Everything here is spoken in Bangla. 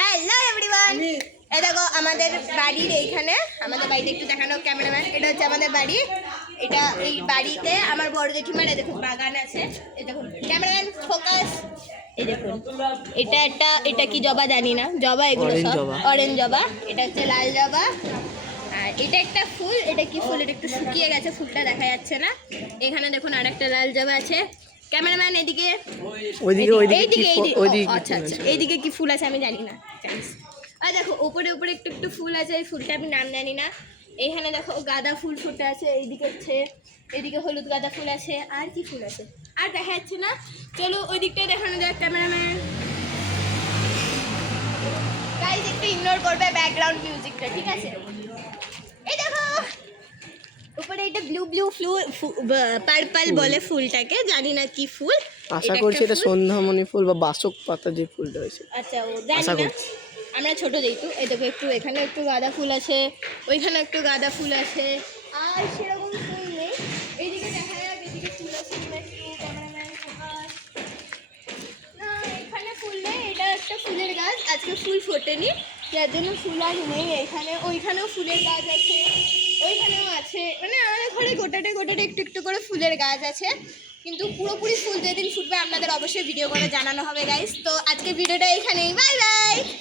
হ্যালো এভরিওয়ান, এই দেখো আমাদের বাড়ির এইখানে, আমাদের বাড়িতে একটু দেখানো ক্যামেরাম্যান, এটা হচ্ছে আমাদের বাড়ি। এটা এই বাড়িতে আমার বড় জেঠিমার এই দেখুন বাগান আছে। এই দেখুন ক্যামেরাম্যান ফোকাস, এই দেখুন এটা কি জবা জানি না, জবা এগুলো সব অরেঞ্জ জবা, এটা হচ্ছে লাল জবা। আর এটা একটা ফুল, এটা কি ফুল, এটা একটু শুকিয়ে গেছে, ফুলটা দেখা যাচ্ছে না। এখানে দেখুন আর একটা লাল জবা আছে। ক্যামেরাম্যান এদিকে, আচ্ছা আচ্ছা, এইদিকে কি ফুল আছে আমি জানি না। আর দেখো উপরে উপরে একটু একটু ফুল আছে, এই ফুলটা আমি নাম জানি না। এইখানে দেখো গাঁদা ফুল ফুটে আছে, এইদিকে হচ্ছে, এইদিকে হলুদ গাঁদা ফুল আছে। আর কি ফুল আছে আর দেখা যাচ্ছে না, চলো ওই দিকটাই দেখানো যাক। ক্যামেরাম্যান গাইস একটু ইগনোর করবে ব্যাকগ্রাউন্ড মিউজিকটা, ঠিক আছে? এই দেখো উপরে এটা ব্লু ব্লু পার্পল বলে ফুলটাকে, জানি না কি ফুল। আশা করছি এটা সন্ধ্যামণি ফুল বা বাসক পাতা যে ফুলটা হয়েছে। আচ্ছা ও জানি না, আমরা ছোট যেহেতু। এই দেখো একটু এখানে একটু গাঁদা ফুল আছে, ওইখানে একটু গাঁদা ফুল আছে, আর সেরকম ফুল নেই। এইদিকে দেখা যাক, এদিকে ফুল আছে কিনা একটু ক্যামেরাম্যান ফোকাস। না এখানে ফুল নেই, এটা একটা ফুলের গাছ, আজকে ফুল ফোটেনি যার জন্য ফুল আর নেই এখানে। ওইখানেও ফুলের গাছ আছে, ওইখানেও আছে, মানে আমাদের ঘরে গোটাটে গোটাটে একটু একটু করে ফুলের গাছ আছে। কিন্তু পুরোপুরি ফুল যেদিন ফুটবে আপনাদের অবশ্যই ভিডিও করে জানানো হবে গাইস। তো আজকে ভিডিওটা এখানেই, বাই বাই।